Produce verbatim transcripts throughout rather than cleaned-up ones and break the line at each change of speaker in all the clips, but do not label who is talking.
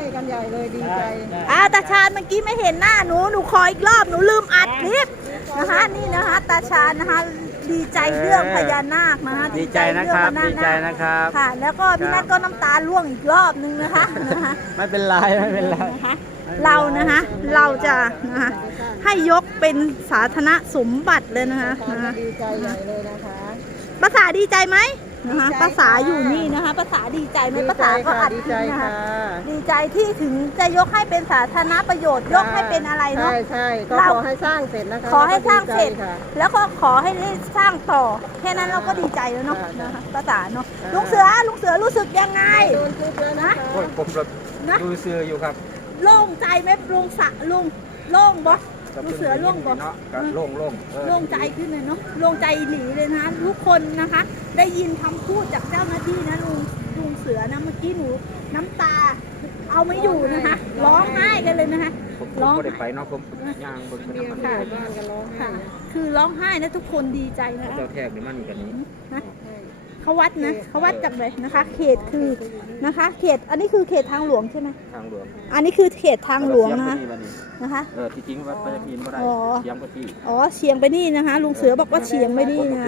กันใหญ่เลยดีใจ
อ่าตาชาญเมื่อกี้ไม่เห็นหน้าหนูหนูขออีกรอบหนูลืมอัดคลิปนะคะนี่นะคะตาชาญนะคะดีใจเรื่องพญานาคนะคะ
ดีใจนะครับดีใจนะครับ
ค่ะแล้วก็พี่นัทก็น้ำตาร่วงอีกรอบนึงนะคะนะคะ
ไม่เป็นไรไม่เป็นไร
เรานะคะเราจะนะคะให้ยกเป็นสาธารณสมบัติเลยนะคะ
ดีใจใหญ่เลยนะคะ
ภาษาดีใจไหมนะคะภาษาอยู่นี่นะคะภาษาดีใจไหมภาษาก็อัดดีใจค่ะดีใจที่ถึงจะยกให้เป็นสาธารณประโยชน์ยกให้เป็นอะไรเนาะ
ใช่ใช่ก็ขอให้สร้างเสร็จนะคะ
ขอให้สร้างเสร็จแล้วก็ขอให้ได้สร้างต่อแค่นั้นเราก็ดีใจแล้วเนาะนะคะภาษาเนาะลุงเสือลุงเสือรู้สึกยังไง
นะผมแบบดูเสืออยู่ครับ
โล่งใจไหมลุงสะลุงโล่งบ่ลุงเสือโล่งบ่
โล่งโล่ง
โล่งใจขึ้นเลยเนาะโล่งใจหลีเลยนะทุกคนนะคะได้ยินคำพูดจากเจ้าหน้าที่นะลุงลุงเสือนะเมื่อกี้หนูน้ำตาเอาไม่อยู่นะคะร้องไห้กันเลยนะคะ
ร้องไปเนาะผมย่างบนเป็นน้ำมัน
ค่ะบ้านกันร้องไห้
คือร้องไห้นะทุกคนดีใจนะ
เจ้าแทกในมันกันนี้
เขาวัดนะเขาวัดจากเลยนะคะเขตคือนะคะเขตอันนี้คือเขตทางหลวงใช่ไหม
ทางหลวง
อันนี้คือเขตทางหลวงนะคะนะคะ
เออที่จริงวัดพระพีนก็ได้เฉียงไปที่
อ๋อเฉียงไปนี่นะคะลุงเสือบอกว่าเฉียงไปนี่นะ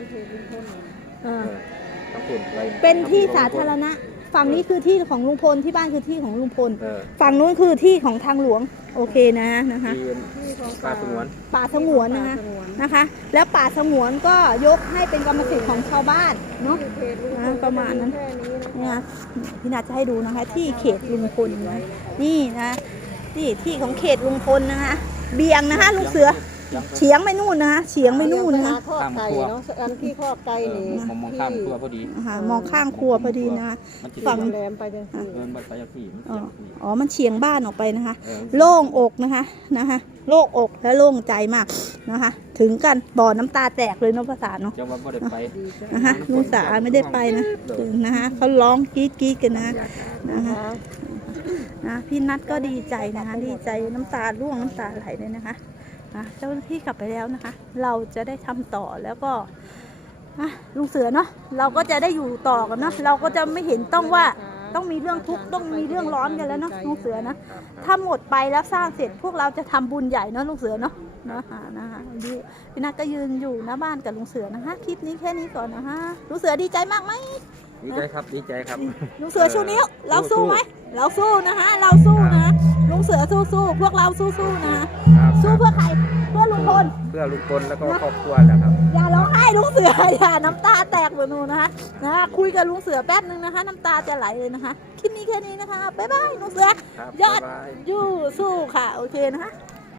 เป็นที่สาธารณะฝั่งนี้คือที่ของลุงพลที่บ้านคือที่ของลุงพลฝั่งนู้นคือที่ของทางหลวงโอเคนะนะคะ
ป่าสงวน
ป่าสงวนนะคะนะคะแล้วป่าสงวนก็ยกให้เป็นกรรมสิทธิ์ของชาวบ้านเนาะประมาณนั้นเนี่ยพี่นาจะให้ดูนะคะที่เขตลุงพลนะนี่นะนี่ที่ของเขตลุงพลนะคะเบียงนะคะลุงเสือเฉียงไปนู่นนะคะเฉียงไปนู่นนะ
ข้อไก่เนาะอันที่ข้อไก่นี่
มองข้ามครัวพอดี
มองข้างครัวพอดีนะ
ฝั่งแหลมไปจัง
ซี่เดินไปไปที่
อ๋อมันเฉียงบ้านออกไปนะคะโล่งอกนะคะนะคะโล่งอกและโล่งใจมากนะคะถึงกันบ่อน้ำตาแตกเลยน้องภาษาเนาะ
จะว่าไม่ได้ไป
นะคะลุงสาไม่ได้ไปนะถึงนะคะเขาร้องกรี๊ดกรี๊ดกันนะนะคะนะพี่นัทก็ดีใจนะคะดีใจน้ำตาร่วงน้ำตาไหลเลยนะคะเจ้าหน้าที่กลับไปแล้วนะคะเราจะได้ทำต่อแล้วก็ลุงเสือเนาะเราก็จะได้อยู่ต่อกันเนาะเราก็จะไม่เห็นต้องว่าต้องมีเรื่องทุกข์ต้องมีเรื่องร้อนกันแล้วเนาะลุงเสือนะถ้าหมดไปแล้วสร้างเสร็จพวกเราจะทำบุญใหญ่เนาะลุงเสือเนาะนะคะนะคะพี่นัทก็ยืนอยู่หน้าบ้านกับลุงเสือนะคะคลิปนี้แค่นี้ก่อนนะคะลุงเสือดีใจมากไหม
ดีใจครับดีใจครับ
ลุงเสือชูนิ้วเราสู้ไหมเราสู้นะคะเราสู้นะลุงเสือสู้สู้พวกเราสู้สู้นะสู้เพื่อใครเพื่อลุงพล
เพื่อลุงพลแล้วก็ครอบครัวแหละครับ
อย่าร้องไห้ลุงเสืออย่าน้ำตาแตกเหมือนหนูนะคะนะคุยกับลุงเสือแป๊บนึงนะคะน้ำตาจะไหลเลยนะคะคลิปนี้แค่นี้นะคะบ๊ายบายลุงเสือยอดยู่สู้ค่ะโอเคนะคะ